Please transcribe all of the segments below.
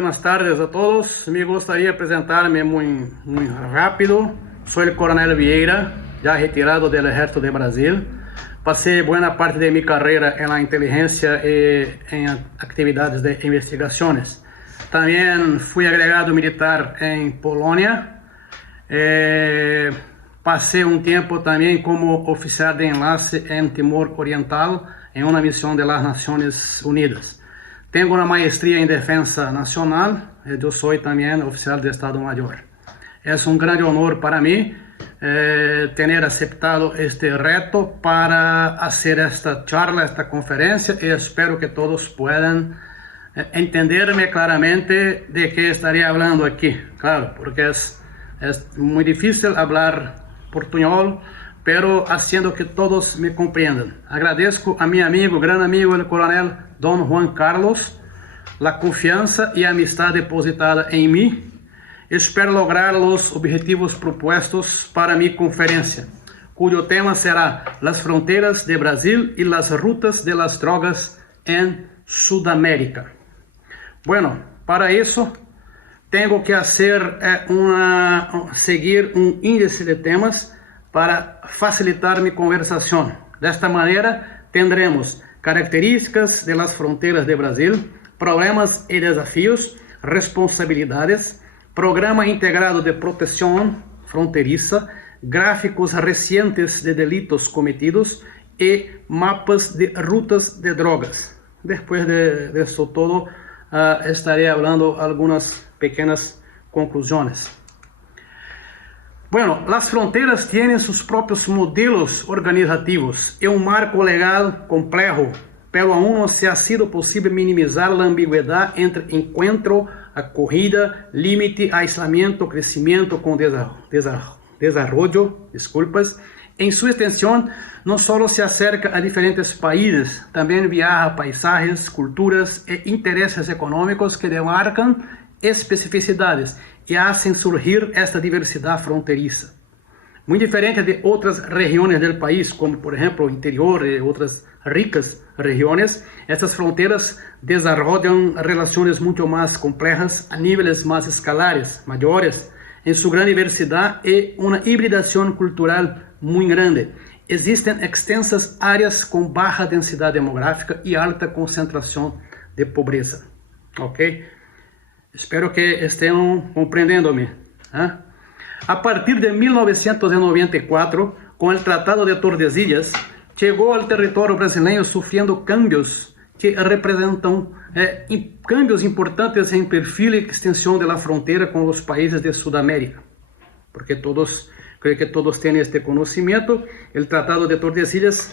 buenas tardes a todos. Me gustaría presentarme muy rápido. Soy el coronel Vieira, ya retirado del Ejército de Brasil. Pasé buena parte de mi carrera en la inteligencia y en actividades de investigaciones. También fui agregado militar en Polonia. Pasé un tiempo también como oficial de enlace en Timor Oriental en una misión de las Naciones Unidas. Tengo una maestría en Defensa Nacional. Yo soy también oficial de Estado Mayor. Es un gran honor para mí tener aceptado este reto para hacer esta charla, esta conferencia, y espero que todos puedan entenderme claramente de qué estaría hablando aquí. Claro, porque es muy difícil hablar portuñol, pero haciendo que todos me comprendan. Agradezco a mi amigo, gran amigo, el coronel Don Juan Carlos, la confianza y amistad depositada en mí. Espero lograr los objetivos propuestos para mi conferencia, cuyo tema será las fronteras de Brasil y las rutas de las drogas en Sudamérica. Bueno, para eso tengo que seguir un índice de temas para facilitar mi conversación. De esta manera tendremos características de las fronteras de Brasil, problemas y desafíos, responsabilidades, programa integrado de protección fronteriza, gráficos recientes de delitos cometidos y mapas de rutas de drogas. Después de eso todo, estaré hablando algunas pequeñas conclusiones. Bueno, las fronteras tienen sus propios modelos organizativos y un marco legal complejo, pero aún no se ha sido posible minimizar la ambigüedad entre encuentro, acogida, límite, aislamiento, crecimiento con desarrollo, En su extensión, no solo se acerca a diferentes países, también viaja a paisajes, culturas e intereses económicos que demarcan especificidades y hacen surgir esta diversidad fronteriza. Muy diferente de otras regiones del país, como por ejemplo el interior y otras ricas regiones, estas fronteras desarrollan relaciones mucho más complejas a niveles más escalares, mayores, en su gran diversidad y una hibridación cultural muy grande. Existen extensas áreas con baja densidad demográfica y alta concentración de pobreza. ¿Ok? Espero que estén comprendiéndome. A partir de 1994, con el Tratado de Tordesillas, llegó al territorio brasileño sufriendo cambios que representan cambios importantes en perfil y extensión de la frontera con los países de Sudamérica. Porque creo que todos tienen este conocimiento. El Tratado de Tordesillas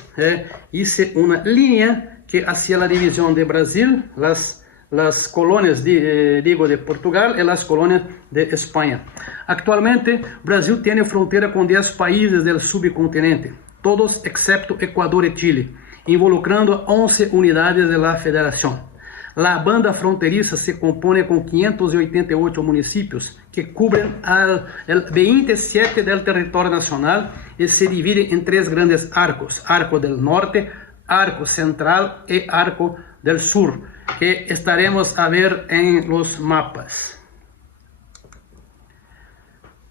hizo una línea que hacía la división de Brasil, las colonias de Portugal y las colonias de España. Actualmente, Brasil tiene frontera con 10 países del subcontinente, todos excepto Ecuador y Chile, involucrando 11 unidades de la federación. La banda fronteriza se compone con 588 municipios que cubren el 27 del territorio nacional y se divide en 3 grandes arcos: Arco del Norte, Arco Central y Arco del Sur, que estaremos a ver en los mapas.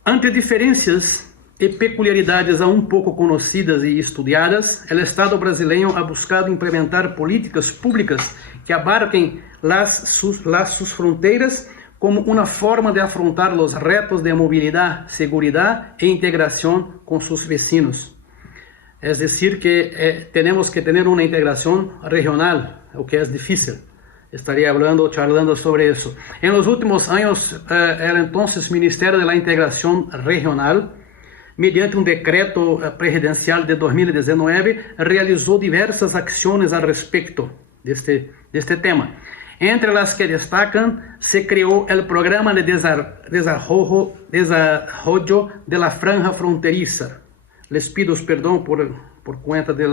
Ante diferencias y peculiaridades aún poco conocidas y estudiadas, el Estado brasileño ha buscado implementar políticas públicas que abarquen sus fronteras como una forma de afrontar los retos de movilidad, seguridad e integración con sus vecinos. Es decir, que tenemos que tener una integración regional, lo que es difícil. Estaría charlando sobre eso. En los últimos años, el entonces Ministerio de la Integración Regional, mediante un decreto presidencial de 2019, realizó diversas acciones al respecto de este tema. Entre las que destacan, se creó el Programa de Desarrollo de la Franja Fronteriza. Les pido perdón por cuenta de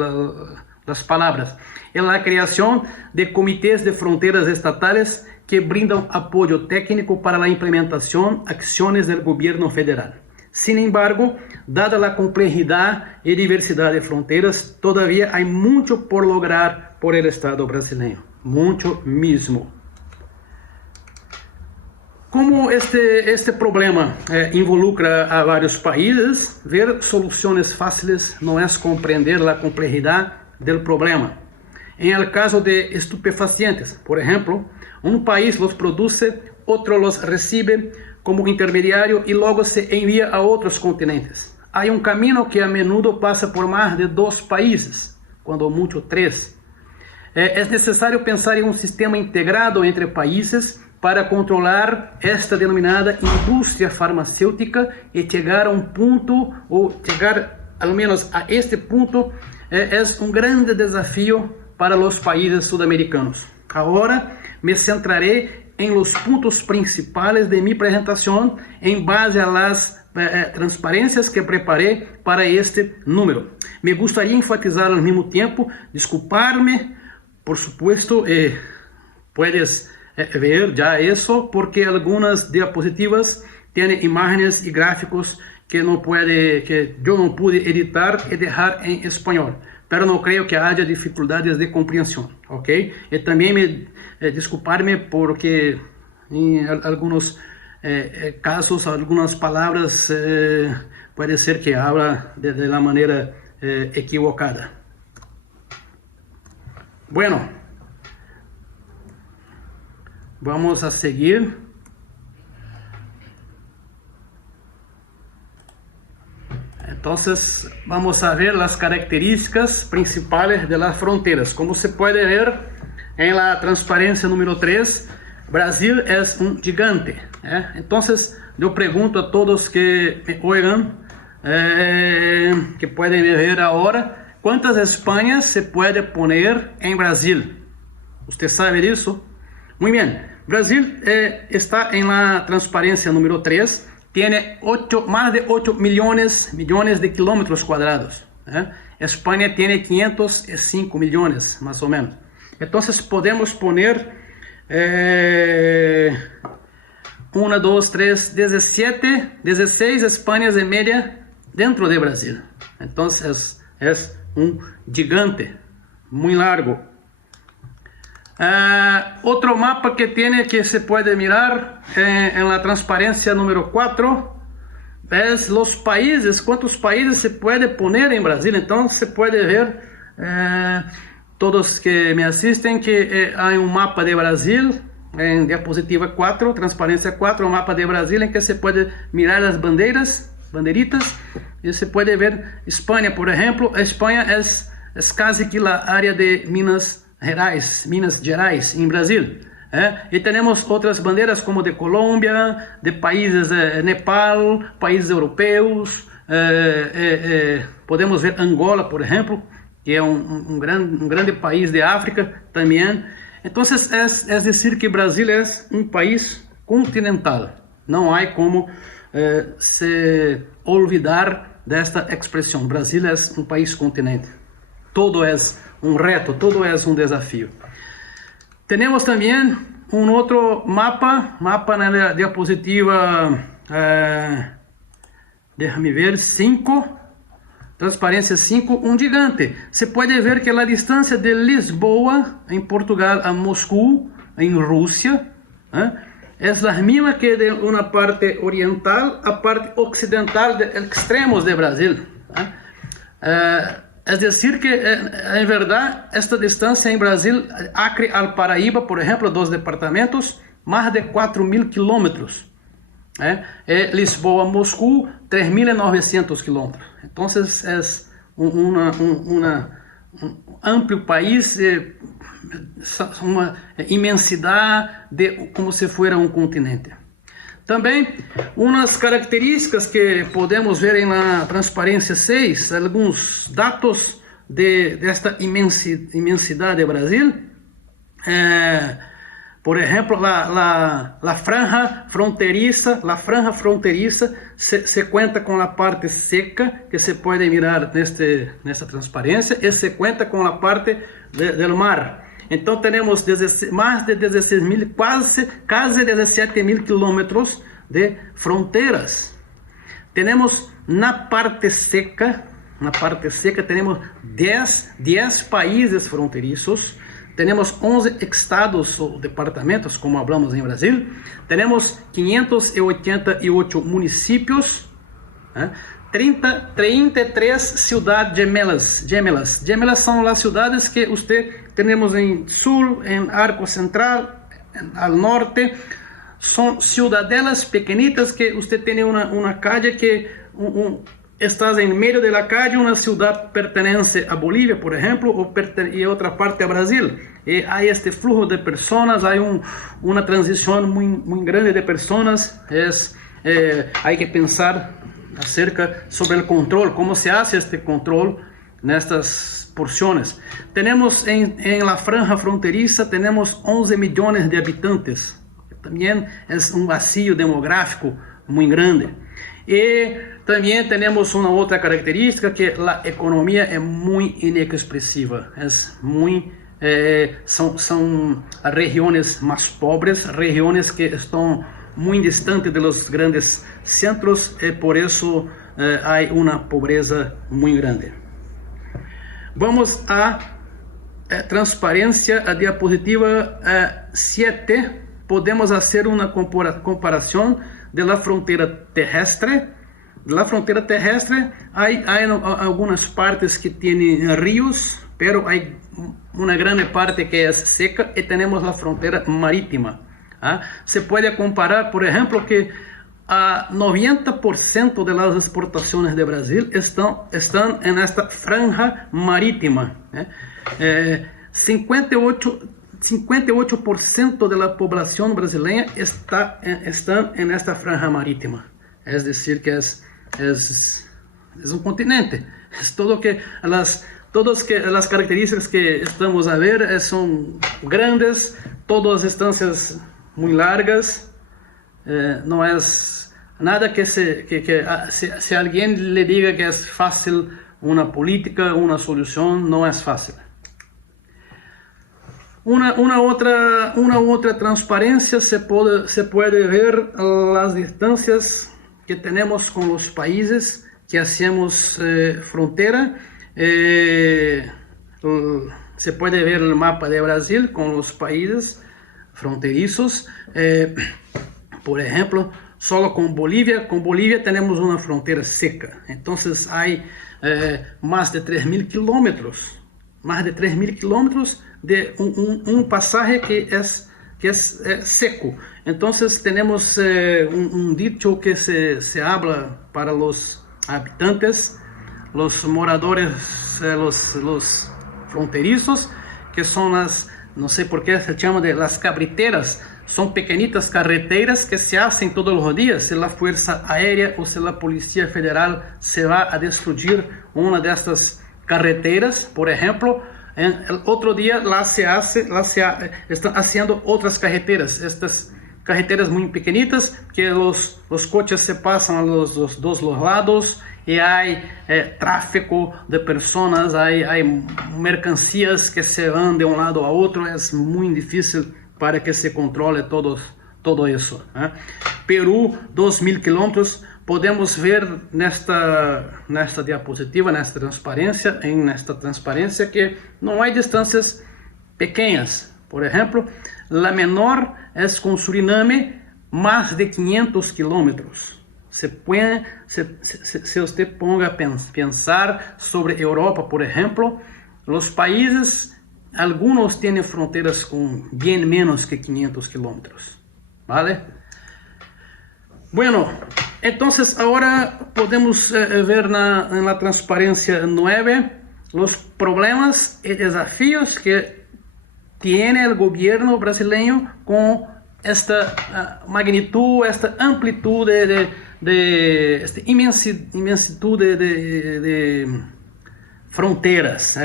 las palabras. En la creación de comités de fronteras estatales que brindan apoyo técnico para la implementación de acciones del gobierno federal. Sin embargo, dada la complejidad y diversidad de fronteras, todavía hay mucho por lograr por el Estado brasileño. Mucho mismo. Como este problema involucra a vários países, ver soluções fáceis não é compreender a complexidade do problema. Em el caso de estupefacientes, por exemplo, um país los produce, outro los recibe como intermediário e logo se envia a outros continentes. Há um caminho que a menudo passa por mais de 2 países, quando muito 3. É necessário pensar em um sistema integrado entre países para controlar esta denominada indústria farmacêutica e chegar a um ponto, ou chegar ao menos a este ponto, é um grande desafio para os países sudamericanos. Agora me centraré em los pontos principais de minha apresentação em base a las transparências que preparei para este número. Me gostaria enfatizar ao mesmo tempo, desculpar-me, por supuesto, puedes ver já isso, porque algumas diapositivas têm imagens e gráficos que eu não pude editar e deixar em espanhol. Pero não creio que haja dificuldades de compreensão, ok? E também me desculpar-me porque em alguns casos, algumas palavras pode ser que habla de la maneira equivocada. Bueno, vamos a seguir. Entonces, vamos a ver las características principales de las fronteras. Como se puede ver en la transparencia número 3, Brasil es un gigante. Entonces, yo pregunto a todos que me oigan, que pueden ver ahora, ¿cuántas Españas se puede poner en Brasil? ¿Usted sabe eso? Muy bien. Brasil está en la transparencia número 3. Tiene más de 8 millones de kilómetros cuadrados. España tiene 505 millones, más o menos. Entonces podemos poner 1, 2, 3, 17, 16 Españas de media dentro de Brasil. Entonces es un gigante, muy largo. Otro mapa que se puede mirar en la transparencia número 4 es los países, cuántos países se puede poner en Brasil. Entonces se puede ver, todos que me asisten, que hay un mapa de Brasil en diapositiva 4, transparencia 4, un mapa de Brasil en que se puede mirar las banderitas, y se puede ver España, por ejemplo. España es casi que la área de Minas Gerais, em Brasil. E temos outras bandeiras como de Colômbia, de países Nepal, países europeus. Podemos ver Angola, por exemplo, que é um grande país de África também. Então, é dizer que Brasil é um país continental. Não há como se olvidar desta expressão. Brasil é um país continente. Todo é um reto, todo é um desafio. Temos também um outro mapa na diapositiva, déjame ver, 5, transparência 5, um gigante. Se pode ver que a distância de Lisboa, em Portugal, a Moscou, em Rússia, é a mesma que de uma parte oriental a parte ocidental de extremos de Brasil. É dizer que, em verdade, esta distância em Brasil, Acre ao Paraíba, por exemplo, dos departamentos, mais de 4.000 quilômetros. Lisboa a Moscou, 3.900 quilômetros. Então, é um amplo país, uma imensidade, como se fosse um continente. Também, umas características que podemos ver na transparência 6, alguns dados desta imensidade do Brasil. Por exemplo, a franja fronteiriça se conta com a parte seca, que se pode mirar nessa transparência, e se conta com a parte do mar. Então, temos mais de 16 mil, quase 17 mil quilômetros de fronteiras. Temos na parte seca, temos 10 países fronteiriços, Tenemos 11 estados o departamentos, como hablamos en Brasil. Tenemos 588 municipios, 33 ciudades gemelas. Gemelas son las ciudades que tenemos en sur, en Arco Central, al norte. Son ciudadelas pequeñitas que usted tiene una calle que estás en medio de la calle, una ciudad pertenece a Bolivia, por ejemplo, y otra parte a Brasil. Hay este flujo de personas, hay una transición muy grande de personas. Hay que pensar acerca sobre el control, cómo se hace este control en estas porciones. Tenemos en la franja fronteriza, tenemos 11 millones de habitantes. También es un vacío demográfico muy grande. Y también tenemos una otra característica, que la economía es muy inexpresiva, son regiones más pobres, regiones que están muy distantes de los grandes centros, por eso hay una pobreza muy grande. Vamos a transparencia, a diapositiva 7. Podemos hacer una comparación de la frontera terrestre. De la frontera terrestre hay algunas partes que tienen ríos, pero hay una gran parte que es seca, y tenemos la frontera marítima. Se puede comparar, por ejemplo, que a 90% de las exportaciones de Brasil están en esta franja marítima. 58% de la población brasileña están en esta franja marítima. Es decir, que es un continente. Es todo que las características que estamos a ver son grandes, todas distancias muy largas. No es nada que si alguien le diga que es fácil una política, una solución, no es fácil. Una otra transparencia, se puede ver las distancias que tenemos con los países que hacemos frontera. Se puede ver el mapa de Brasil con los países fronterizos. Por ejemplo, solo con Bolivia tenemos una frontera seca. Entonces hay más de 3.000 kilómetros. Más de 3.000 kilómetros de un pasaje que es seco. Entonces tenemos un dicho que se habla para los habitantes, los moradores, los fronterizos, que son no sé por qué se llama de las cabriteras. Son pequeñitas carreteras que se hacen todos los días. Si la Fuerza Aérea o si la Policía Federal se va a destruir una de estas carreteras, por ejemplo, el otro día están haciendo otras carreteras, estas carreteras muy pequeñitas que los coches se pasan a los dos lados, y hay tráfico de personas, hay mercancías que se van de un lado a otro. Es muy difícil para que se controle todo eso. Perú, 2.000 kilómetros. Podemos ver en esta diapositiva, en esta transparencia, que no hay distancias pequeñas. Por ejemplo, la menor es con Suriname, más de 500 kilómetros. Si usted ponga a pensar sobre Europa, por ejemplo, los países, algunos tienen fronteras con bien menos que 500 kilómetros. ¿Vale? Bueno, entonces ahora podemos ver en la transparencia 9 los problemas y desafíos que tiene el gobierno brasileño con esta magnitud, esta amplitud esta inmensidad de fronteras,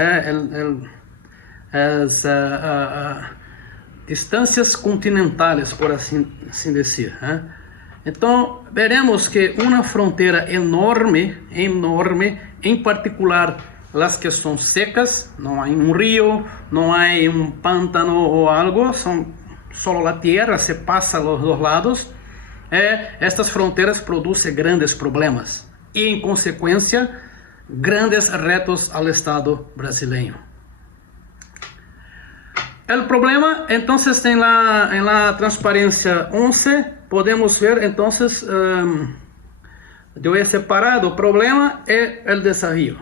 distâncias continentales, por assim dizer. Então, veremos que uma fronteira enorme, em particular as que são secas, não há um rio, não há um pântano ou algo, são só a terra, se passa aos dois lados. Estas fronteiras produzem grandes problemas e, em consequência, grandes retos ao Estado brasileiro. El problema, entonces, en la transparencia 11, podemos ver, entonces, yo he separado el problema y el desafío.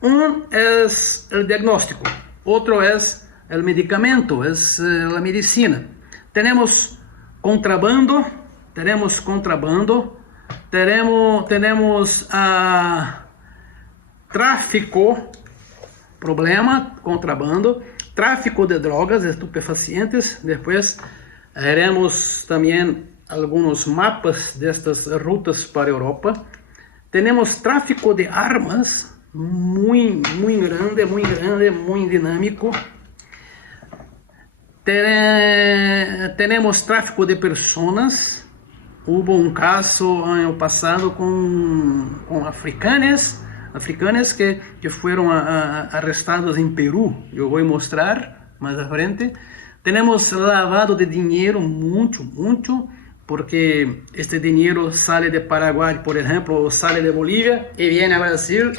Un es el diagnóstico, otro es el medicamento, es la medicina. Tenemos contrabando, tenemos tráfico, problema, contrabando, tráfico de drogas, estupefacientes. Después haremos también algunos mapas de estas rutas para Europa. Tenemos tráfico de armas, muy grande, muy dinámico. Tenemos tráfico de personas. Hubo un caso año pasado con africanos que fueron arrestados en Perú. Yo voy a mostrar más a frente. Tenemos lavado de dinero mucho, porque este dinero sale de Paraguay, por ejemplo, o sale de Bolivia y viene a Brasil.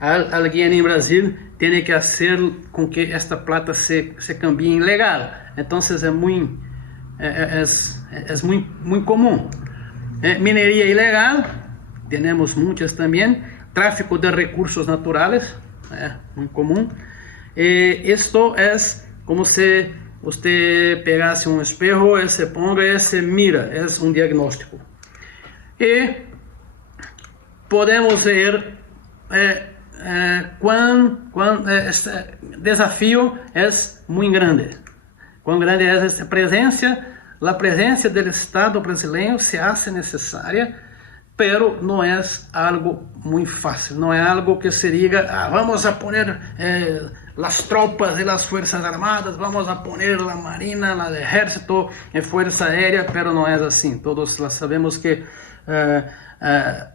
Alguien en Brasil tiene que hacer con que esta plata se cambie en legal. Entonces es muy común. Minería ilegal, tenemos muchas también. Tráfico de recursos naturales, muy común. Esto es como si usted pegase un espejo y se ponga y se mira, es un diagnóstico. Y podemos ver este desafío es muy grande. Cuán grande es esta presencia. La presencia del Estado brasileño se hace necesaria, pero no es algo muy fácil, no es algo que se diga, vamos a poner las tropas de las Fuerzas Armadas, vamos a poner la Marina, la de Ejército, Fuerza Aérea, pero no es así. Todos sabemos que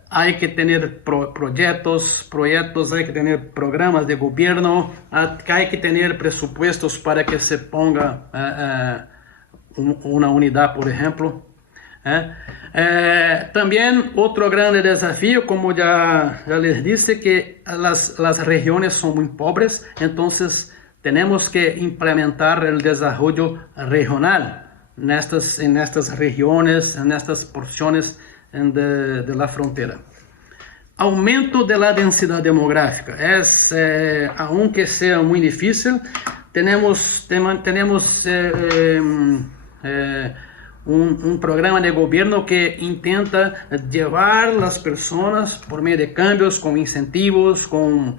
hay que tener proyectos, hay que tener programas de gobierno, hay que tener presupuestos para que se ponga una unidad, por ejemplo. También otro grande desafío, como ya les dije, que las regiones son muy pobres, entonces tenemos que implementar el desarrollo regional en estas regiones, en estas porciones de la frontera. Aumento de la densidad demográfica, aunque sea muy difícil, tenemos un programa de gobierno que intenta llevar las personas por medio de cambios, con incentivos, con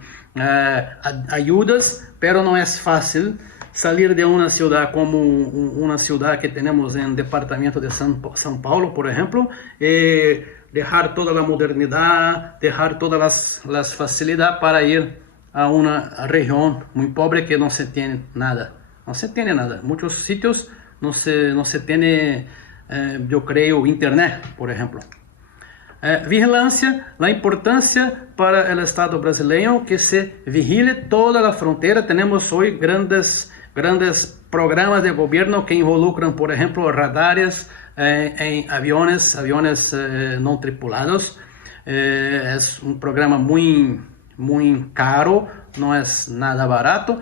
ayudas, pero no es fácil salir de una ciudad como una ciudad que tenemos en el departamento de São Paulo, por ejemplo, dejar toda la modernidad, dejar todas las facilidades para ir a una región muy pobre que no se tiene nada. Muchos sitios no se tiene, yo creo, internet, por ejemplo. Vigilancia, la importancia para el Estado brasileño que se vigile toda la frontera. Tenemos hoy grandes programas de gobierno que involucran, por ejemplo, radares en aviones no tripulados. Es un programa muy caro, no es nada barato,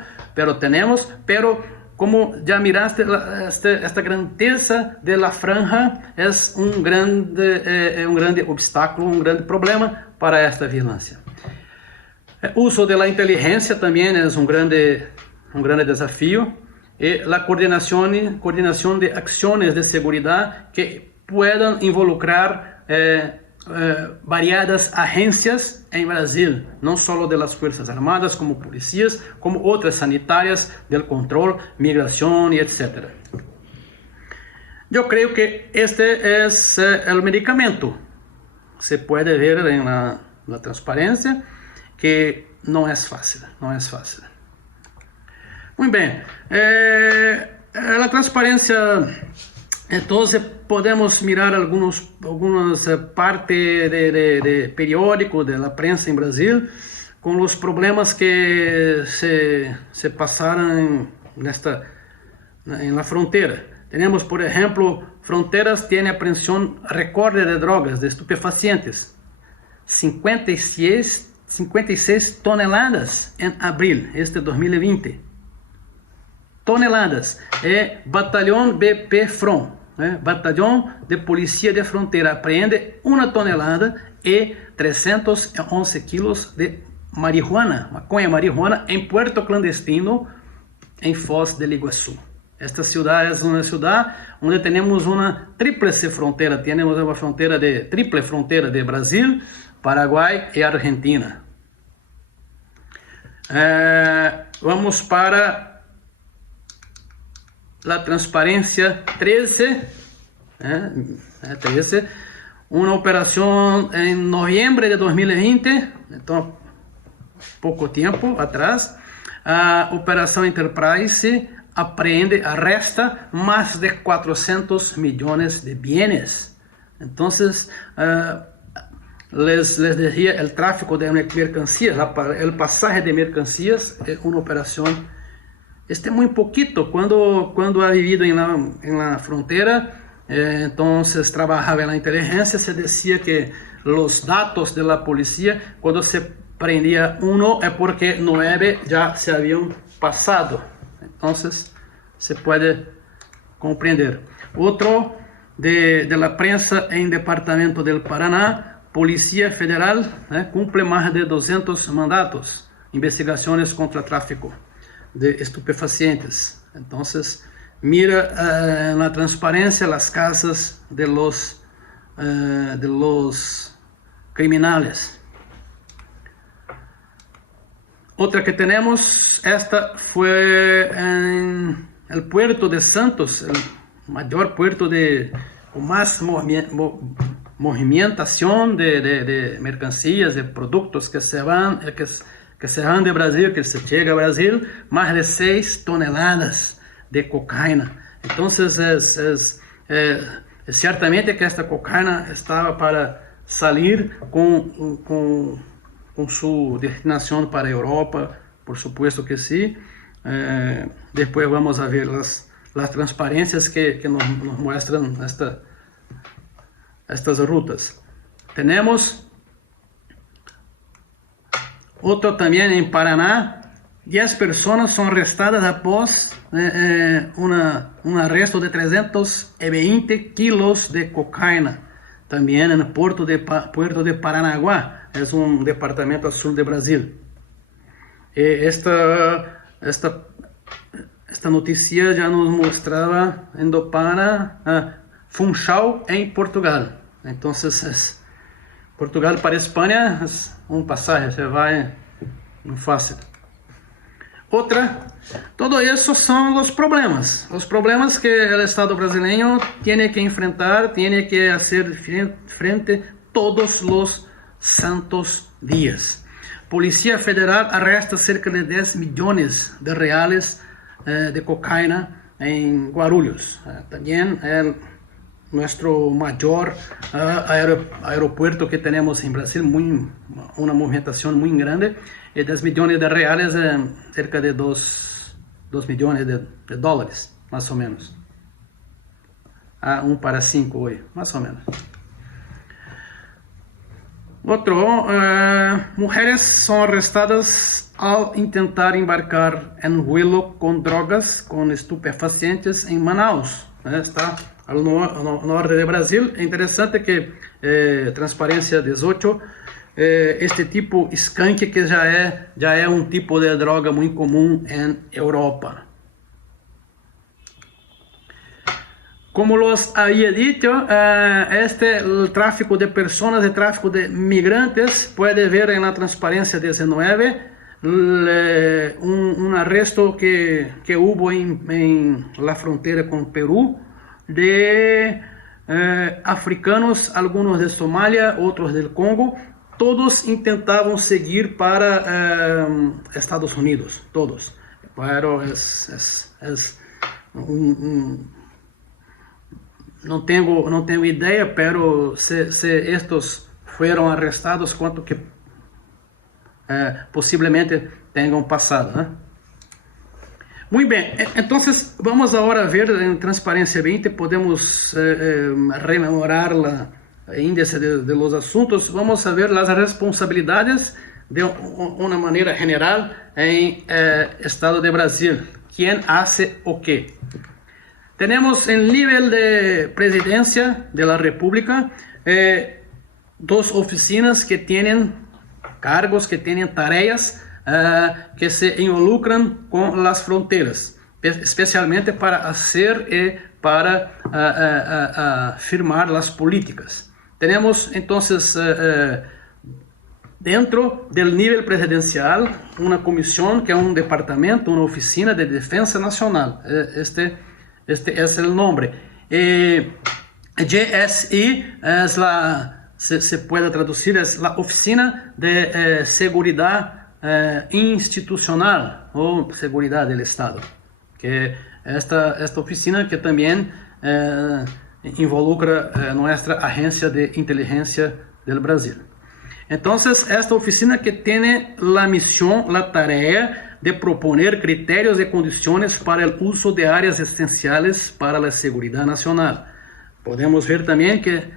pero como ya miraste, esta grandeza de la franja es un grande obstáculo, un grande problema para esta vigilancia. El uso de la inteligencia también es un grande desafío. Y la coordinación de acciones de seguridad que puedan involucrar variadas agencias en Brasil, no solo de las Fuerzas Armadas, como policías, como otras sanitarias, del control, migración y etc. Yo creo que este es el medicamento. Se puede ver en la transparencia que no es fácil. Muy bien. La transparencia, entonces podemos mirar algunas partes de periódicos, de la prensa en Brasil, con los problemas que se pasaron en la frontera. Tenemos, por ejemplo, fronteras tiene apreensão recorde de drogas, de estupefacientes. 56 toneladas en abril, 2020. toneladas. Batalhão BP Front, Batalhão de Polícia de Fronteira, apreende 1 tonelada e 311 quilos de maconha marihuana em Puerto Clandestino, em Foz del Iguaçu. Esta cidade é uma cidade onde temos uma tríplice fronteira, temos uma triple fronteira de Brasil, Paraguai e Argentina. Vamos para a transparência 13, 13, uma operação em novembro de 2020, então pouco tempo atrás. A Operação Enterprise arresta mais de 400 millones de bienes. Entonces, les decía, el tráfico de mercancías, el pasaje de mercancías es una operación muy poquito. Cuando ha vivido en la frontera, entonces trabajaba en la inteligencia, se decía que los datos de la policía, cuando se prendía uno, es porque 9 ya se habían pasado. Entonces, se puede comprender. Otro de la prensa en Departamento del Paraná, Policía Federal cumple más de 200 mandatos, investigaciones contra tráfico de estupefacientes. Entonces, mira en la transparencia las casas de los criminales. Otra que tenemos, esta fue en el puerto de Santos, el mayor puerto con más movimentación de mercancías, de productos que se van de Brasil, que se llega a Brasil, más de 6 toneladas de cocaína. Entonces, ciertamente que esta cocaína estaba para salir con su destinación para Europa, por supuesto que sí. Después vamos a ver las transparencias que nos muestran estas rutas. Tenemos otro también en Paraná. 10 personas son arrestadas após un arresto de 320 kilos de cocaína. También en el puerto de Paranaguá. Es un departamento al sur de Brasil. Esta noticia ya nos mostraba indo para Funchal, en Portugal. Entonces, Portugal para España es un pasaje, se va muy fácil. Todo eso son los problemas que el Estado brasileño tiene que enfrentar, tiene que hacer frente todos los santos días. Policía Federal arresta cerca de 10 millones de reales de cocaína en Guarulhos. También nuestro mayor aeropuerto que tenemos en Brasil, una movimentación muy grande, 10 millones de reales, cerca de 2 millones de dólares, más o menos. 1 para 5 hoy, más o menos. Mujeres son arrestadas al intentar embarcar en vuelo con drogas, con estupefacientes en Manaus. Está al norte de Brasil. Es interesante que Transparencia 18, este tipo skunk, que ya es un tipo de droga muy común en Europa. Como los había dicho, el tráfico de personas, el tráfico de migrantes, puede ver en la Transparencia 19 un arresto que hubo en la frontera con Perú de africanos, algunos de Somalia, otros del Congo. Todos intentaban seguir para Estados Unidos, todos. Pero no tengo idea, pero si estos fueron arrestados, cuánto que posiblemente tengan pasado. Muy bien, entonces vamos ahora a ver en Transparencia 20, podemos rememorar el índice de los asuntos. Vamos a ver las responsabilidades de una manera general en Estado de Brasil. quién hace o qué. Tenemos en nivel de presidencia de la República dos oficinas que tienen cargos, que tienen tareas que se involucran con las fronteras, especialmente para hacer para firmar las políticas. Tenemos entonces dentro del nivel presidencial una comisión que es un departamento, una oficina de defensa nacional. Este es el nombre. GSI es se puede traducir, es la Oficina de Seguridad Institucional o Seguridad del Estado. Que esta oficina que también involucra nuestra Agencia de Inteligencia del Brasil. Entonces, esta oficina que tiene la misión, la tarea de proponer criterios y condiciones para el uso de áreas esenciales para la seguridad nacional. Podemos ver también que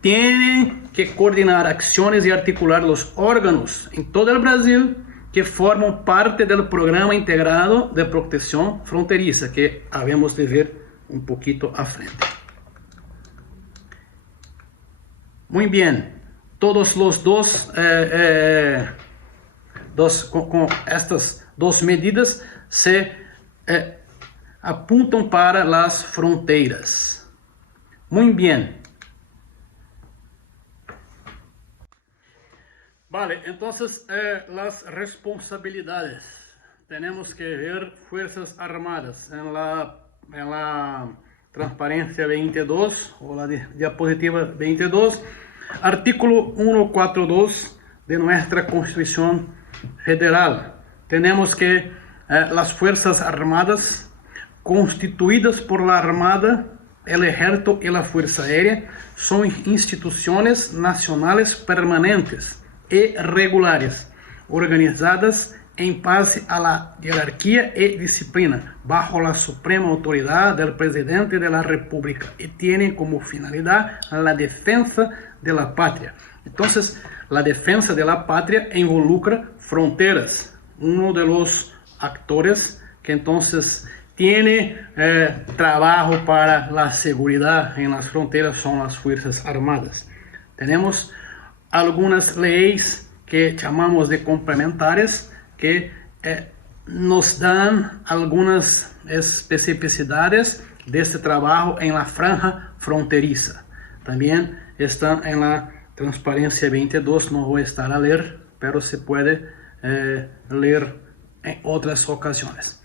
tiene que coordinar acciones y articular los órganos en todo el Brasil que forman parte del Programa Integrado de Protección Fronteriza, que habemos de ver un poquito a frente. Muy bien, todos los con estas dos medidas se apuntan para las fronteras. Muy bien. Vale, entonces las responsabilidades. Tenemos que ver Fuerzas Armadas en la transparencia 22 o la diapositiva 22, artículo 142 de nuestra Constitución Federal. Tenemos que las Fuerzas Armadas, constituidas por la Armada, el Ejército y la Fuerza Aérea, son instituciones nacionales permanentes y regulares, organizadas en base a la jerarquía y disciplina, bajo la suprema autoridad del presidente de la República, y tienen como finalidad la defensa de la patria. Entonces, la defensa de la patria involucra fronteras. Uno de los actores que entonces tiene trabajo para la seguridad en las fronteras son las Fuerzas Armadas. Tenemos algunas leyes que llamamos de complementares que nos dan algunas especificidades de este trabajo en la franja fronteriza. También están en la transparencia 22, no voy a estar a leer, pero se puede leer en otras ocasiones.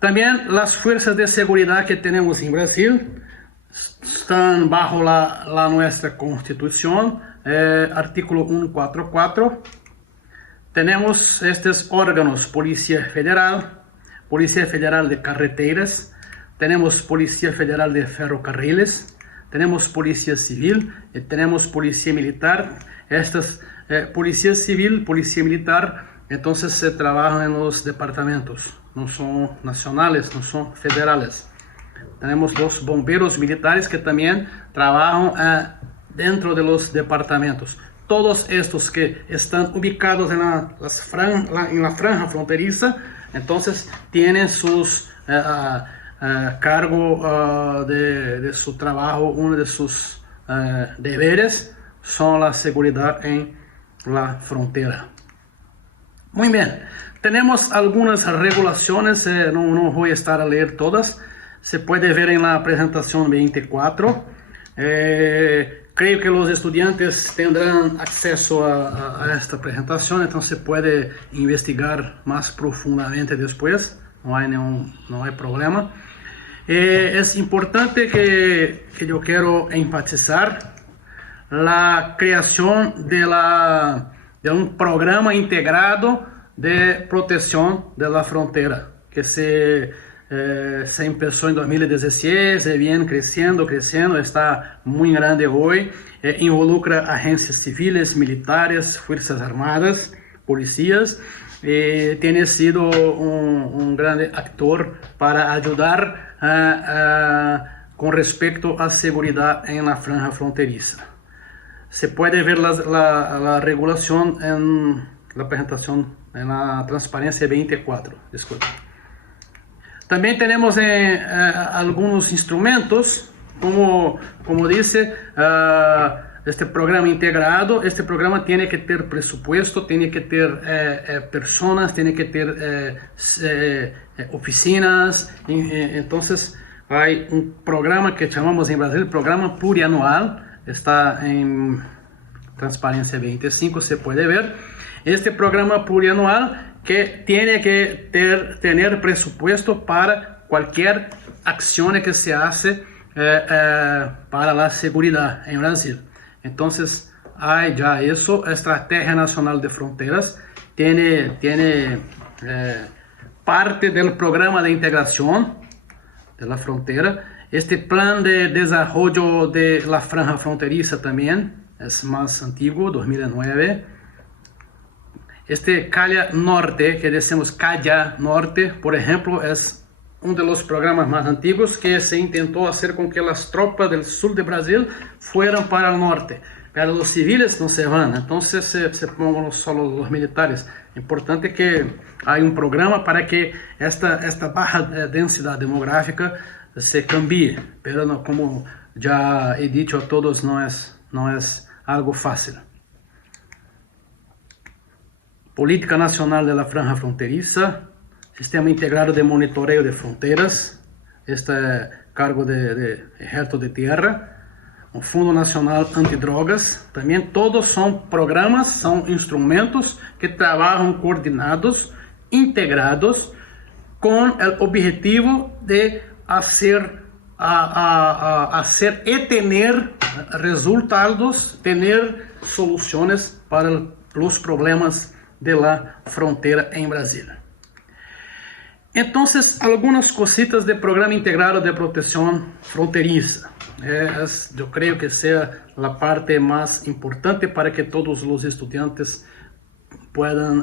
También las fuerzas de seguridad que tenemos en Brasil están bajo la nuestra Constitución, artículo 144. Tenemos estos órganos: Policía Federal de Carreteras, tenemos Policía Federal de Ferrocarriles, tenemos Policía Civil y tenemos Policía Militar. Estas Policía Civil, Policía Militar, entonces se trabajan en los departamentos, no son nacionales, no son federales. Tenemos los bomberos militares que también trabajan dentro de los departamentos. Todos estos que están ubicados en la franja fronteriza, entonces tienen sus cargo de su trabajo, uno de sus deberes son la seguridad en la frontera. Muy bien, tenemos algunas regulaciones, no voy a estar a leer todas, se puede ver en la presentación 24. Creo que los estudiantes tendrán acceso a esta presentación, entonces se puede investigar más profundamente después, no hay problema. Es importante que yo quiero enfatizar la creación de un programa integrado de protección de la frontera, que se empezó en 2016, viene creciendo, está muy grande hoy, involucra agencias civiles, militares, fuerzas armadas, policías, tiene sido un gran actor para ayudar con respecto a seguridad en la franja fronteriza. Se puede ver la regulación en la presentación, en la transparencia 24, disculpe. También tenemos algunos instrumentos, como dice, este programa integrado. Este programa tiene que tener presupuesto, tiene que tener personas, tiene que tener oficinas. Entonces hay un programa que llamamos en Brasil programa plurianual, está en Transparencia 25, se puede ver. Este programa plurianual que tiene que tener presupuesto para cualquier acción que se hace para la seguridad en Brasil. Entonces hay ya eso. Estrategia Nacional de Fronteras tiene parte del programa de integración de la frontera. Este plan de desarrollo de la franja fronteriza también es más antiguo, 2009. Este Calha Norte, que decimos Calha Norte, por ejemplo, es uno de los programas más antiguos que se intentó hacer con que las tropas del sur de Brasil fueran para el norte. Pero los civiles no se van, entonces se pongan solo los militares. Importante que hay un programa para que esta baja densidad demográfica se cambie, pero no, como ya he dicho a todos, no es algo fácil. Política Nacional de la Franja Fronteriza, Sistema Integrado de Monitoreo de Fronteras, cargo de Ejército de Tierra, un Fundo Nacional Antidrogas. También todos son programas, son instrumentos que trabajan coordinados, integrados, con el objetivo de hacer y tener resultados, tener soluciones para los problemas de la frontera en Brasil. Entonces, algunas cositas de Programa Integrado de Protección Fronteriza. Yo creo que sea la parte más importante para que todos los estudiantes puedan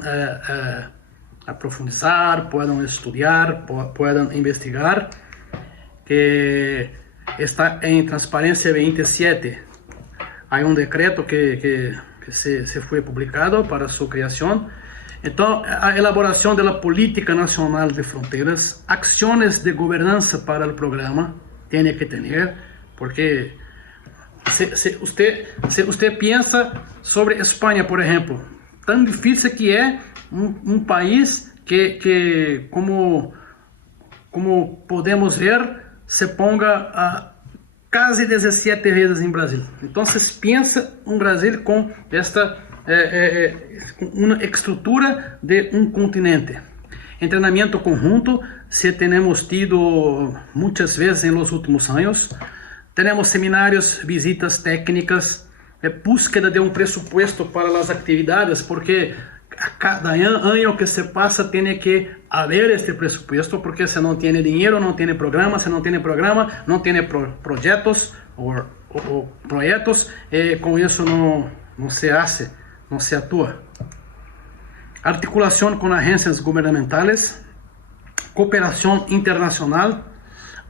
profundizar, puedan estudiar, puedan investigar, que está en Transparencia 27. Hay un decreto que se fue publicado para su creación. Entonces, a elaboración de la Política Nacional de Fronteras, acciones de gobernanza para el programa, tiene que tener, porque si usted piensa sobre España, por ejemplo, tan difícil que es un país que como podemos ver, se ponga a casi 17 veces en Brasil. Entonces piensa un Brasil con una estructura de un continente. Entrenamiento conjunto, se tenemos tido muchas veces en los últimos años. Tenemos seminarios, visitas técnicas, búsqueda de un presupuesto para las actividades, porque a cada año que se pasa tiene que haber este presupuesto, porque si no tiene dinero, no tiene programa, si no tiene programa, no tiene proyectos o proyectos, con eso no se hace, no se actúa. Articulación con agencias gubernamentales, cooperación internacional,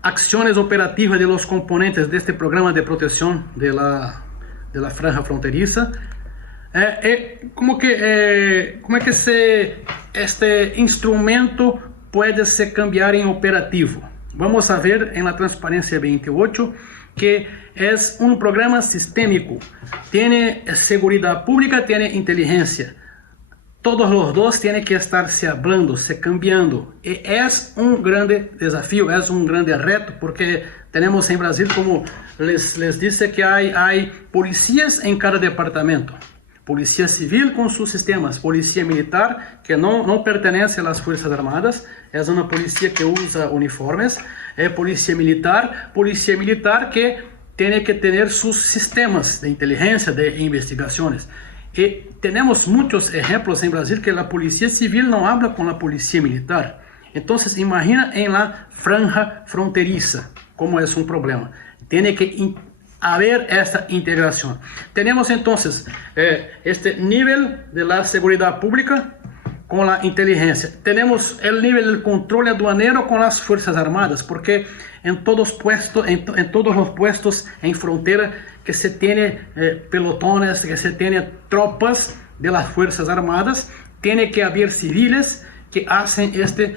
acciones operativas de los componentes de este programa de protección de la franja fronteriza. ¿Cómo es que este instrumento puede se cambiar en operativo? Vamos a ver en la Transparencia 28 que es un programa sistémico. Tiene seguridad pública, tiene inteligencia. Todos los dos tienen que estar se hablando, se cambiando. Y es un grande desafío, es un grande reto, porque tenemos en Brasil, como les dice, que hay policías en cada departamento. Policía civil con sus sistemas, policía militar que no pertenece a las Fuerzas Armadas, es una policía que usa uniformes, policía militar que tiene que tener sus sistemas de inteligencia, de investigaciones. Y tenemos muchos ejemplos en Brasil que la policía civil no habla con la policía militar. Entonces imagina en la franja fronteriza cómo es un problema. Tiene que haber esta integración. Tenemos entonces este nivel de la seguridad pública con la inteligencia. Tenemos el nivel del control aduanero con las Fuerzas Armadas, porque en todos los puestos en frontera que se tiene pelotones, que se tiene tropas de las Fuerzas Armadas, tiene que haber civiles que hacen este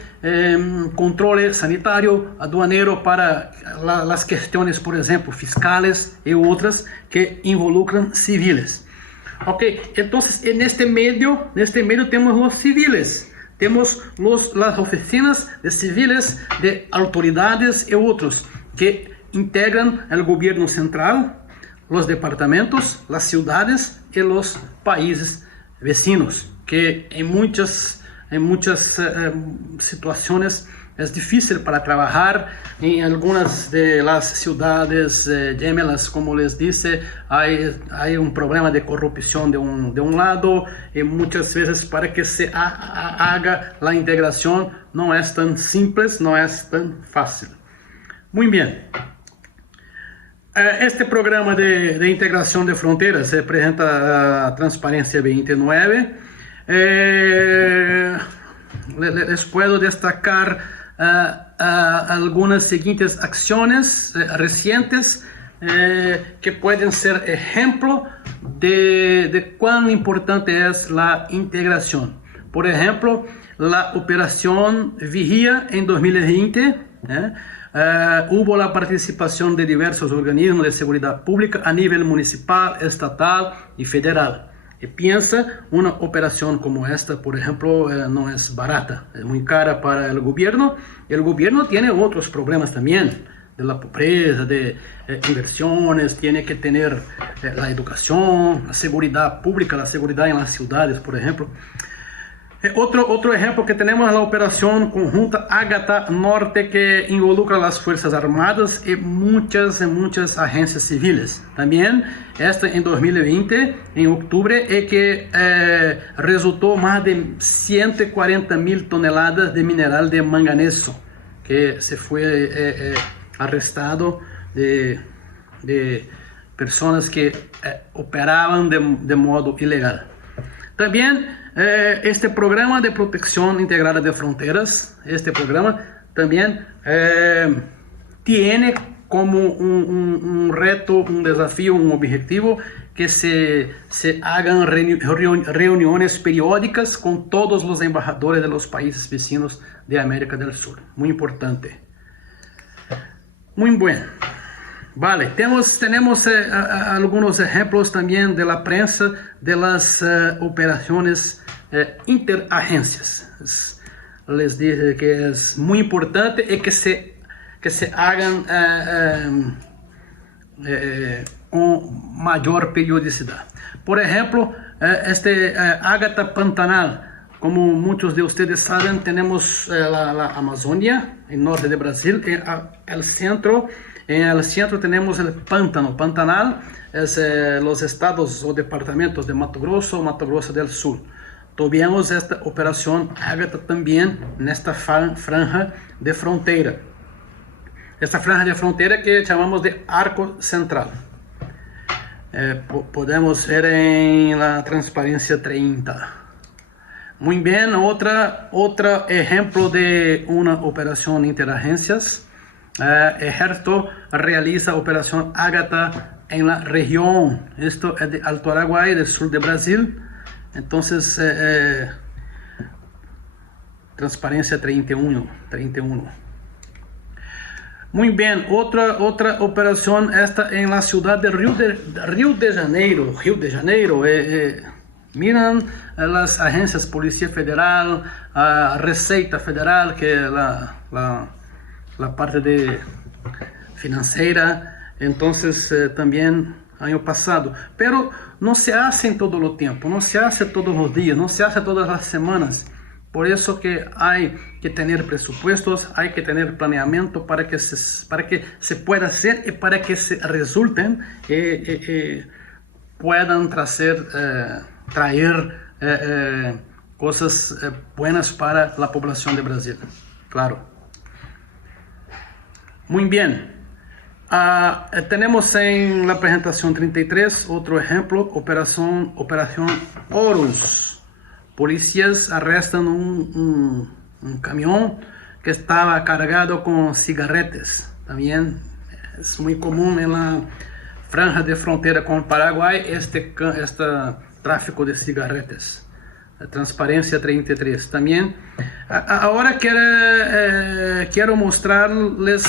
controle sanitario, aduanero para las cuestiones, por ejemplo, fiscales y otras que involucran civiles. Ok, entonces en este medio tenemos los civiles, tenemos las oficinas de civiles, de autoridades y otros que integran el gobierno central, los departamentos, las ciudades y los países vecinos, que en muchas situaciones es difícil para trabajar. En algunas de las ciudades gemelas, como les dice, hay un problema de corrupción de un lado, y muchas veces para que se haga la integración no es tan simple, no es tan fácil. Muy bien. Este programa de integración de fronteras se presenta a Transparencia 29. Les puedo destacar algunas siguientes acciones recientes que pueden ser ejemplo de cuán importante es la integración. Por ejemplo, la operación Vigía en 2020, hubo la participación de diversos organismos de seguridad pública a nivel municipal, estatal y federal. Y piensa, una operación como esta, por ejemplo, no es barata, es muy cara para el gobierno. El gobierno tiene otros problemas también, de la pobreza, de inversiones, tiene que tener la educación, la seguridad pública, la seguridad en las ciudades, por ejemplo. Otro ejemplo que tenemos es la operación conjunta Ágata Norte, que involucra las Fuerzas Armadas y muchas agencias civiles. También esta en 2020, en octubre, y que resultó más de 140.000 toneladas de mineral de manganeso, que se fue arrestado de personas que operaban de modo ilegal. También este programa de protección integrada de fronteras, este programa también tiene como un reto, un desafío, un objetivo que se hagan reuniones periódicas con todos los embajadores de los países vecinos de América del Sur. Muy importante. Muy bueno. Vale, tenemos algunos ejemplos también de la prensa de las operaciones interagencias. Les dije que es muy importante y que se hagan con mayor periodicidad. Por ejemplo, Ágata Pantanal. Como muchos de ustedes saben, tenemos la Amazonia, el norte de Brasil, el centro. En el centro tenemos el Pantanal, es los estados o departamentos de Mato Grosso del Sur. Tuvimos esta operación Ágata también en esta franja de frontera. Esta franja de frontera que llamamos de Arco Central. Podemos ver en la Transparencia 30. Muy bien, otro ejemplo de una operación interagencias. Ejército realiza operación Ágata en la región. Esto es de Alto Araguaia, del sur de Brasil. Entonces, Transparencia 31. Muy bien, otra operación está en la ciudad de Río de Janeiro. Miran las agencias Policía Federal, Receita Federal, que es la parte de financiera. Entonces también año pasado, pero no se hace en todo el tiempo, no se hace todos los días, no se hace todas las semanas. Por eso que hay que tener presupuestos, hay que tener planeamiento para que se pueda hacer y para que se resulten y puedan traer cosas buenas para la población de Brasil. Claro. Muy bien. Tenemos en la presentación 33 otro ejemplo, operación Horus. Policías arrestan un camión que estaba cargado con cigarretes. También es muy común en la franja de frontera con Paraguay este tráfico de cigarretes. transparência 33 também. Agora quero mostrar-lhes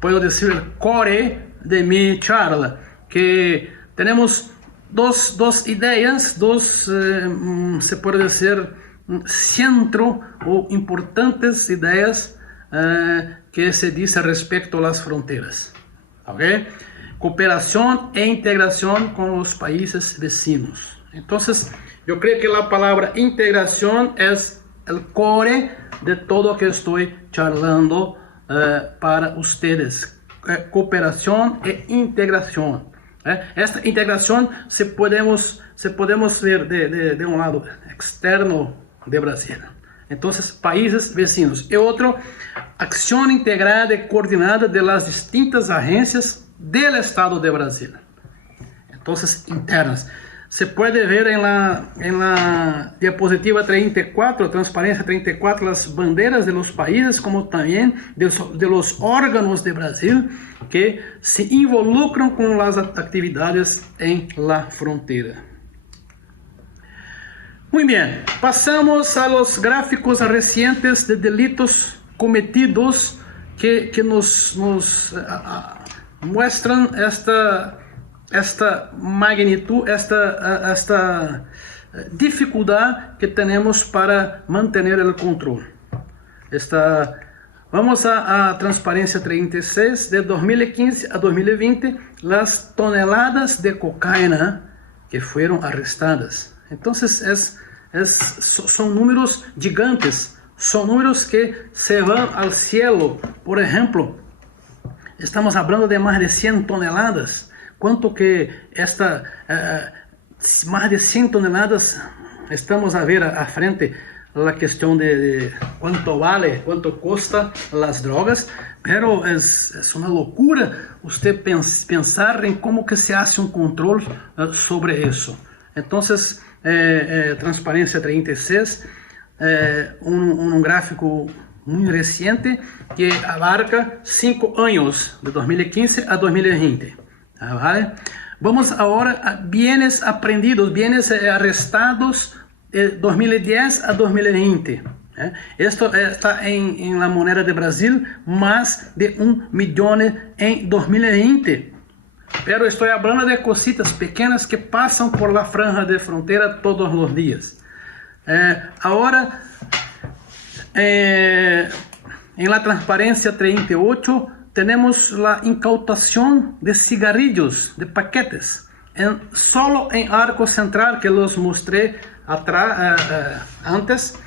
puedo dizer, el core de mi charla, que temos dos ideias, se pode dizer, centro ou importantes ideias que se diz a respeito às fronteiras, ¿ok? Cooperação e integração com os países vecinos. Então, eu creio que a palavra integração é o core de todo que estou charlando para ustedes. Cooperação e integração. Esta integração se podemos ver de um lado externo de Brasil. Então, países vecinos. E outro, ação integrada e coordenada de las distintas agências do Estado de Brasil. Então, internas. Se pode ver em la diapositiva 34, transparência 34, as bandeiras de los países, como também de los órgãos de Brasil que se involucram com as atividades em la fronteira. Muito bem, passamos a los gráficos recientes de delitos cometidos que nos mostram esta magnitude, esta dificuldade que temos para manter o controle. Vamos a transparência 36, de 2015 a 2020, as toneladas de cocaína que foram arrestadas. Então, são números gigantes, são números que se vão ao cielo. Por exemplo, estamos falando de mais de 100 toneladas. Quanto que mais de 100 toneladas, estamos a ver à frente a questão de quanto vale, quanto custa as drogas, pero é uma loucura você pensar em como que se hace controle sobre isso. Então, transparência 36, gráfico muito recente que abarca 5 anos, de 2015 a 2020. Vale? Vamos agora a bienes apreendidos, bienes arrestados de 2010 a 2020. Esto está en la moneda de Brasil, más de 1 millón en 2020. Pero estoy hablando de cositas pequeñas que pasan por la franja de frontera todos los días. Ahora, en la transparencia 38, tenemos la incautación de cigarrillos, de paquetes, solo en Arco Central, que los mostré antes,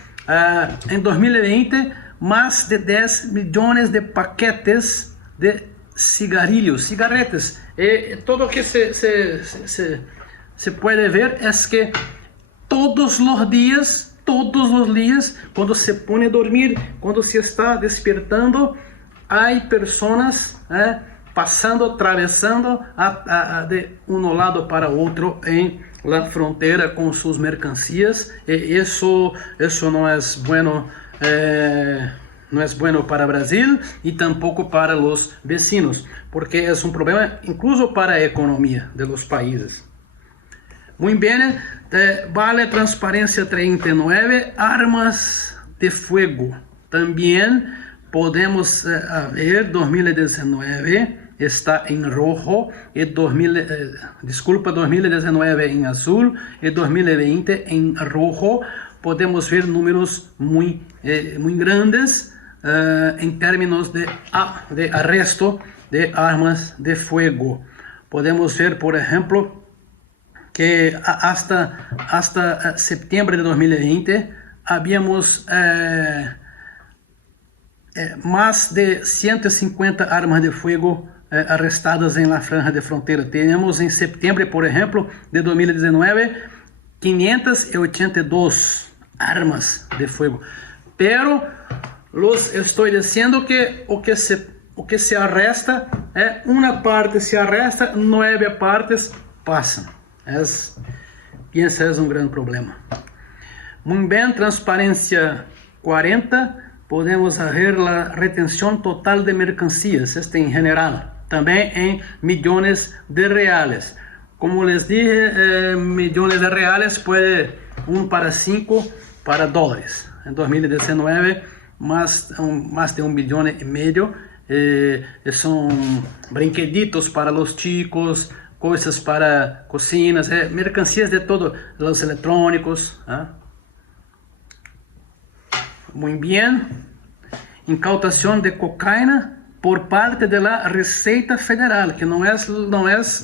en 2020, más de 10 millones de paquetes de cigarretes. Todo lo que se puede ver es que todos los días, cuando se pone a dormir, cuando se está despertando, hay personas atravessando de um lado para outro em la fronteira com suas mercancías. Isso não é bueno, não é bueno para Brasil e tampouco para os vecinos, porque é um problema incluso para a economia de los países. Muito bem, vale a transparência 39, armas de fuego. Também podemos ver 2019 está em rojo, 2019 em azul e 2020 em rojo. Podemos ver números muito grandes em termos de arresto de armas de fuego. Podemos ver, por exemplo, que hasta setembro de 2020 havíamos mais de 150 armas de fuego arrestadas em la franja de fronteira. Temos em setembro, por exemplo, de 2019, 582 armas de fuego. Pero estou dizendo que o que se arresta uma parte se arresta, 9 partes passam. Pensa, é um grande problema. Muito bem, transparência 40. Podemos ver a retenção total de mercancías, em geral, também em milhões de reais. como les dije, millones de reales, puede 1 para 5 para dólares. En 2019, más de 1,5 bilhão. Son brinqueditos para los chicos, cosas para cocinas, mercancías de todo, los electrónicos. Muy bien. Incautación de cocaína por parte de la Receita Federal, que no es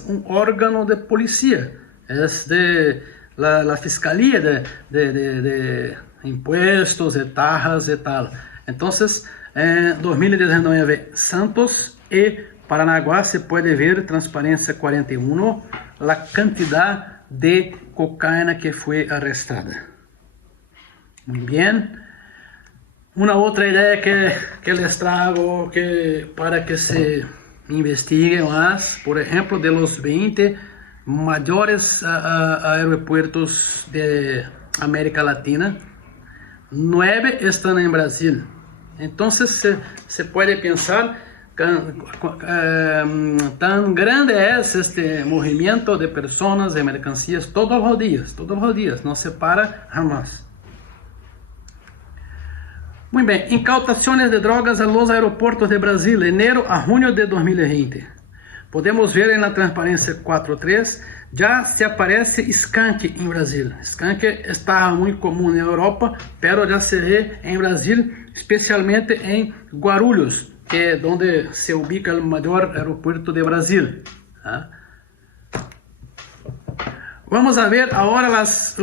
un órgano de policía, es de la Fiscalía de impuestos, de tajas y tal. Entonces, en 2019, Santos y Paranaguá se puede ver, transparencia 41, la cantidad de cocaína que fue arrestada. Muy bien. Una otra idea que les traigo para que se investigue más, por ejemplo, de los 20 mayores aeropuertos de América Latina, 9 están en Brasil. Entonces se puede pensar tan grande es este movimiento de personas, de mercancías, todos los días, no se para jamás. Muy bien, incautaciones de drogas a los aeropuertos de Brasil, enero a junio de 2020. Podemos ver en la transparencia 4.3, ya se aparece skunk en Brasil. Skunk estaba muy común en Europa, pero ya se ve en Brasil, especialmente en Guarulhos, que es donde se ubica el mayor aeropuerto de Brasil. Vamos a ver ahora las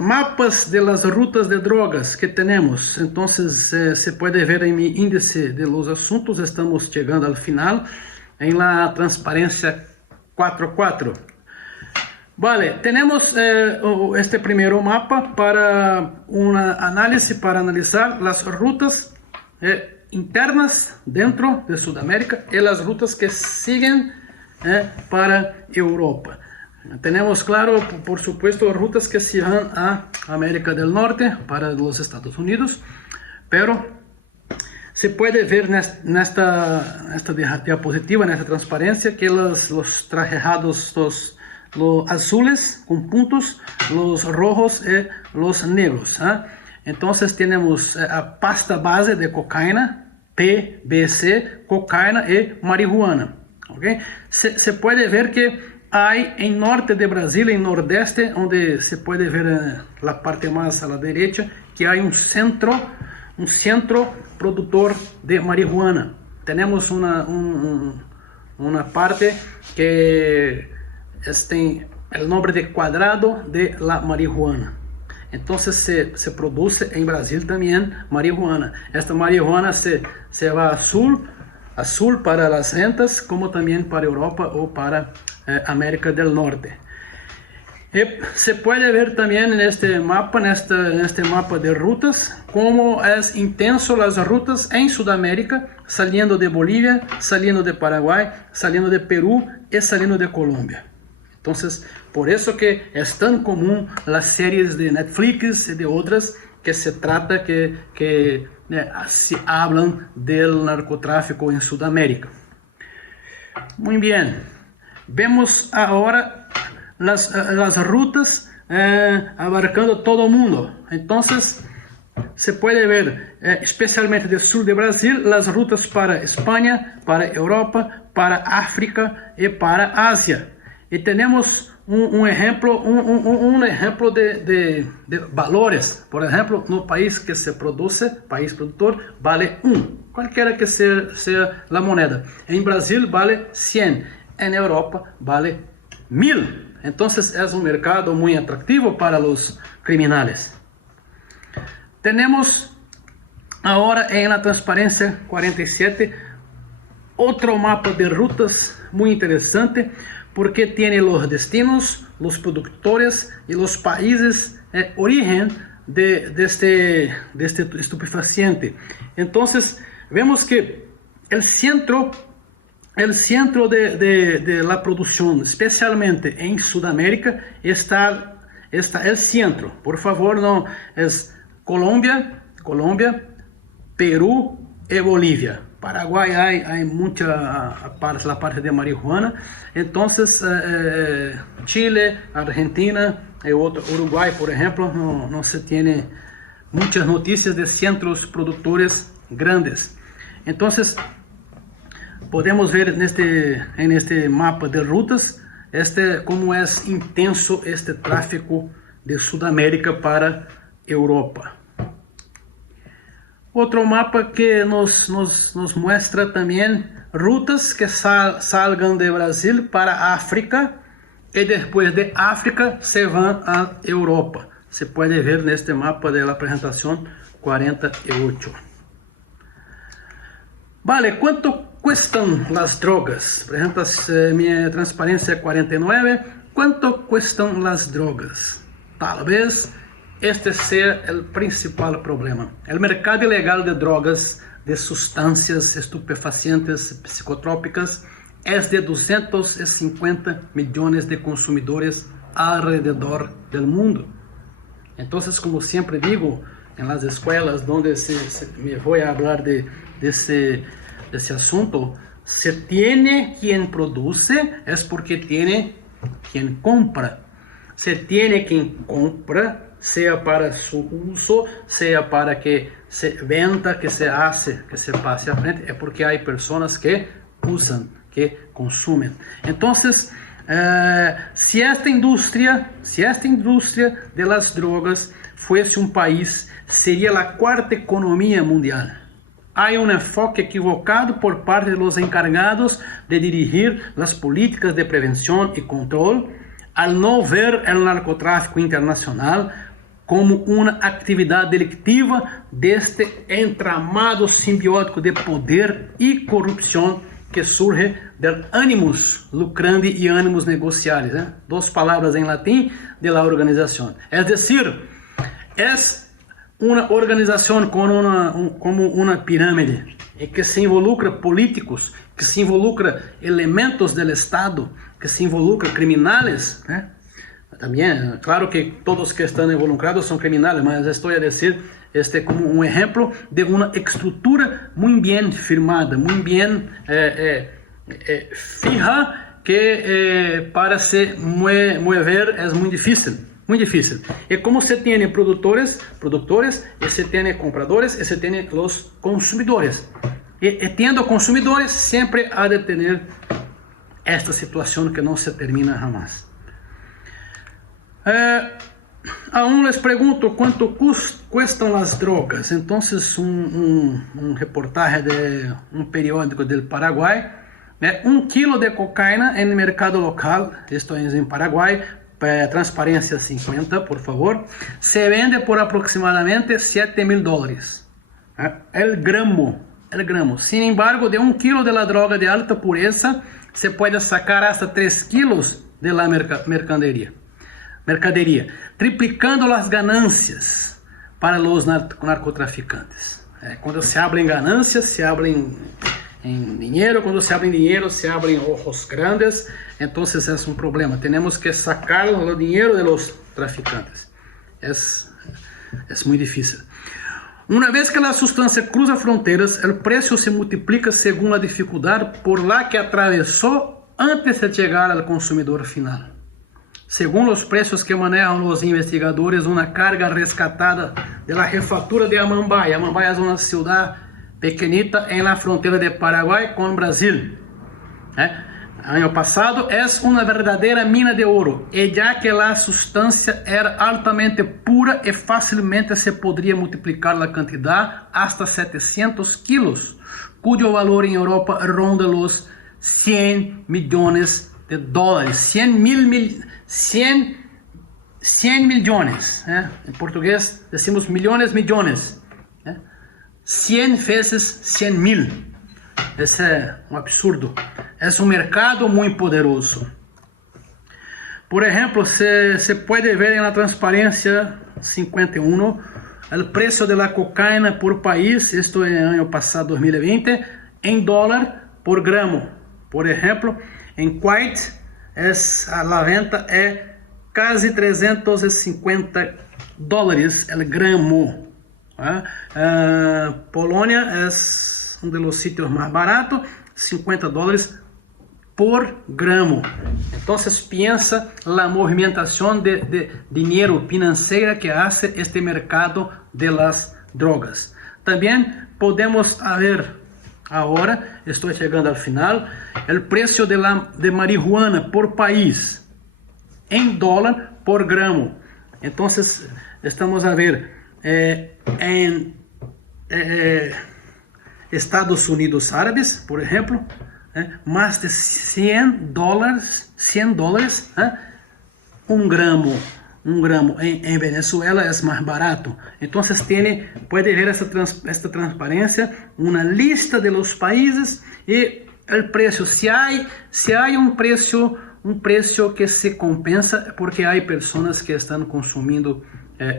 mapas de las rutas de drogas que tenemos. Entonces se puede ver en mi índice de los asuntos, estamos llegando al final, en la transparencia 4.4. Vale, tenemos este primer mapa para un análisis, para analizar las rutas internas dentro de Sudamérica y las rutas que siguen para Europa. Tenemos, claro, por supuesto, rutas que se van a América del Norte, para los Estados Unidos, pero se puede ver en esta diapositiva, en esta transparencia, que los trajeados, los azules con puntos, los rojos y los negros. Entonces tenemos a pasta base de cocaína, PBC, cocaína y marihuana. ¿Okay? Se puede ver que hay en norte de Brasil, en nordeste, donde se puede ver la parte más a la derecha, que hay un centro productor de marihuana. Tenemos una parte que tiene el nombre de cuadrado de la marihuana. Entonces se produce en Brasil también marihuana. Esta marihuana se va azul para las rentas, como también para Europa o para América del Norte. Se puede ver también en este mapa, en este mapa de rutas, cómo es intenso las rutas en Sudamérica, saliendo de Bolivia, saliendo de Paraguay, saliendo de Perú y saliendo de Colombia. Entonces, por eso que es tan común las series de Netflix y de otras que se trata, que se hablan del narcotráfico en Sudamérica. Muy bien, vemos ahora las rutas abarcando todo el mundo. Entonces, se puede ver, especialmente del sur de Brasil, las rutas para España, para Europa, para África y para Asia. Y tenemos un ejemplo de valores. Por ejemplo, no país que se produce, país productor, vale 1, cualquiera que sea la moneda. En Brasil vale 100, en Europa vale 1000. Entonces es un mercado muy atractivo para los criminales. Tenemos ahora en la transparencia 47 otro mapa de rutas muy interesante, porque tiene los destinos, los productores y los países origen de este estupefaciente. Entonces vemos que el centro de la producción, especialmente en Sudamérica, está el centro. Por favor, no es Colombia, Perú y Bolivia. Paraguay hay mucha parte, la parte de marihuana. Entonces, Chile, Argentina y Uruguay, por ejemplo, no se tiene muchas noticias de centros productores grandes. Entonces, podemos ver en este mapa de rutas cómo es intenso este tráfico de Sudamérica para Europa. Otro mapa que nos muestra también rutas que salgan de Brasil para África y después de África se van a Europa. Se puede ver en este mapa de la presentación 48. Vale, ¿cuánto cuestan las drogas? Mi transparencia 49. ¿Cuánto cuestan las drogas? Tal vez este sea el principal problema. El mercado ilegal de drogas, de sustancias estupefacientes psicotrópicas, es de 250 millones de consumidores alrededor del mundo. Entonces, como siempre digo, en las escuelas donde me voy a hablar de ese asunto, se tiene quien produce, es porque tiene quien compra. Se tiene quien compra, sea para su uso, sea para que se venda, que se pase a frente, es porque hay personas que usan, que consumen. Entonces, si esta industria de las drogas fuese un país, sería la cuarta economía mundial. Hay un enfoque equivocado por parte de los encargados de dirigir las políticas de prevención y control, al no ver el narcotráfico internacional como una actividad delictiva de este entramado simbiótico de poder y corrupción que surge del animus lucrandi y animus negocialis, dos palabras en latín de la organización. Es decir, es una organización como una pirámide en que se involucra políticos, que se involucra elementos del Estado, que se involucra criminales, También, claro que todos que están involucrados son criminales, mas estoy a decir como un ejemplo de una estructura muy bien firmada, muy bien fija, que para se mover es muy difícil. Muy difícil. Y como se tiene productores, y se tiene compradores, y se tiene los consumidores. Y teniendo consumidores, siempre ha de tener esta situación que no se termina jamás. Aún les pregunto cuánto cuestan las drogas. Entonces, un reportaje de un periódico del Paraguay, 1 kilo de cocaína en el mercado local, esto es en Paraguay, transparencia 50, por favor, se vende por aproximadamente $7,000. El gramo. Sin embargo, de 1 kilo de la droga de alta pureza, se puede sacar hasta 3 kilos de la mercadería, triplicando las ganancias para los narcotraficantes. Cuando se habla en ganancias, se habla en dinero. Cuando se habla en dinero, se habla en ojos grandes. Entonces es un problema. Tenemos que sacar el dinero de los traficantes. Es muy difícil. Una vez que la sustancia cruza fronteras, el precio se multiplica según la dificultad por la que atravesó antes de llegar al consumidor final. Según los precios que manejan los investigadores, una carga rescatada de la jefatura de Amambay. Amambay es una ciudad pequeñita en la frontera de Paraguay con Brasil. Año pasado es una verdadera mina de oro, y ya que la sustancia era altamente pura y fácilmente se podría multiplicar la cantidad hasta 700 kilos, cuyo valor en Europa ronda los 100 millones de dólares. 100 millones. En portugués decimos millones. 100 veces 100,000. Esse é um absurdo. É um mercado muito poderoso. Por exemplo, se pode ver na transparência 51 o preço da cocaína por país, isto é ano passado, 2020, em dólar por gramo. Por exemplo, em Kuwait, a venda é quase $350 o gramo. Polônia é de los sitios más baratos, $50 por gramo. Entonces piensa la movimentación de dinero financiera que hace este mercado de las drogas. También podemos ver, ahora estoy llegando al final, el precio de marihuana por país en dólar por gramo. Entonces estamos a ver en Estados Unidos Árabes, por ejemplo, más de $100, un gramo. En Venezuela es más barato. Entonces puede ver esta transparencia, una lista de los países y el precio. Si hay un precio que se compensa porque hay personas que están consumiendo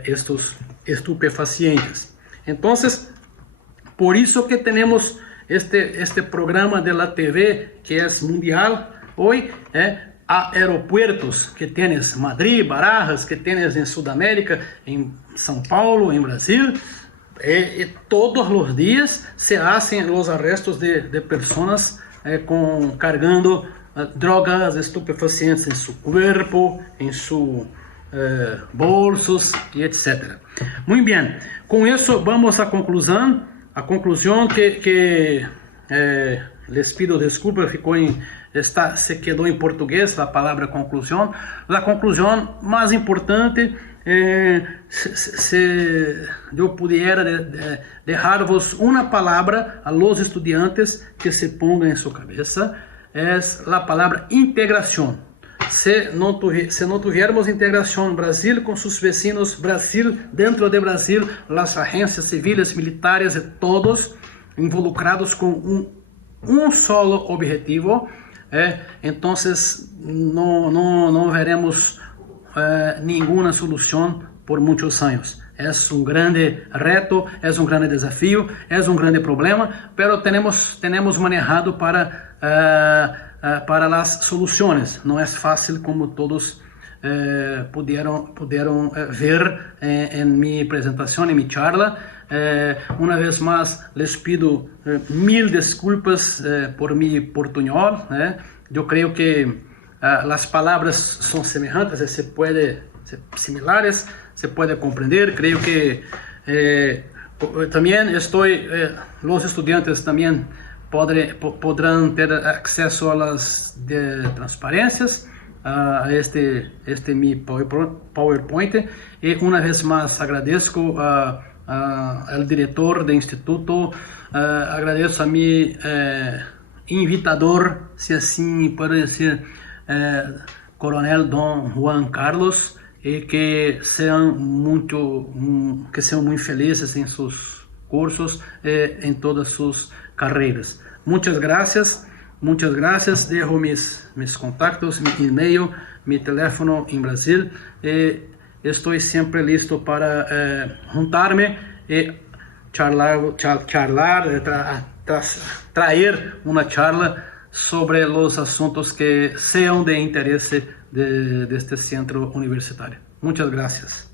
estos estupefacientes. Entonces, por eso que tenemos este programa de la TV que es mundial hoy, aeropuertos que tienes Madrid, Barajas, que tienes en Sudamérica, en São Paulo, en Brasil, todos los días se hacen los arrestos de personas cargando drogas estupefacientes en su cuerpo, en sus bolsos y etc. Muy bien, con eso vamos a conclusión. A conclusão que les pido desculpas, se quedou em português a palavra conclusão. A conclusão mais importante, se eu pudiera deixar-vos uma palavra a los estudiantes que se pongan em sua cabeça, é a palavra integração. Se não tivermos integração no Brasil com seus vecinos, Brasil dentro de Brasil, as agências civis, militares e todos involucrados com um solo objetivo, então não veremos nenhuma solução por muitos anos. É grande reto, é grande desafio, é grande problema, mas temos manejado para as soluções. Não é fácil como todos puderam ver em minha apresentação, em minha charla. Uma vez mais, les pido mil desculpas por mi portuñol. Eu creio que as palavras são semelhantes, similares, se pode compreender. Creio que também os estudantes também podrán ter acceso a las transparencias, a este mi PowerPoint. Y una vez más agradezco al director del instituto, agradezco a mi invitador, si así puedo decir, coronel Don Juan Carlos, y que sean muy felices en sus cursos, en todas sus carreiras. Muchas gracias. Dejo mis contactos, mi email, mi teléfono en Brasil. Estoy siempre listo para juntarme y traer una charla sobre los asuntos que sean de interés de este centro universitario. Muchas gracias.